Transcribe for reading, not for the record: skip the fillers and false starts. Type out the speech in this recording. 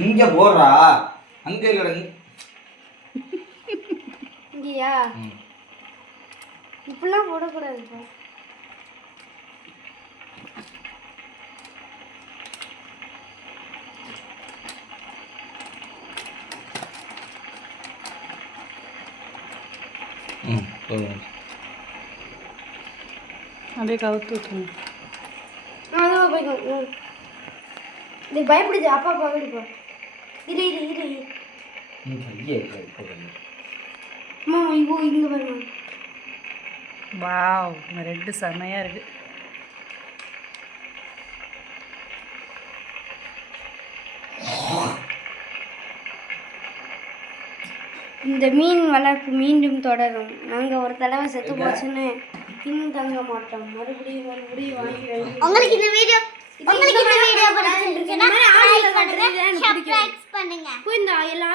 இங்க போறா அங்க இல்லடா இங்கயா இப்பெல்லாம் போடக்கூடாதுப்பா. அப்படியே கவுத்து விட்டுருங்க. அதான் போய்க்கும். நீ பயப்படுது அப்பா பயப்படுப்பா. இரு இரு இரு அம்மா இங்கோ இங்கே பாருங்க. வாவ் இந்த ரெட்டு செமையாக இருக்குது. இந்த மீன் வளர்ப்பு மீண்டும் தொடரும். நாங்கள் ஒரு தடவை செத்து போச்சுன்னு இன்னும் தங்க மாட்டோம். மறுபடியும் வாங்கி உங்களுக்கு இந்த வீடியோ பிடிச்சிருந்துச்சுன்னா லைக் பண்ணுங்க, சப்ஸ்கிரைப் பண்ணுங்க. எல்லாரும்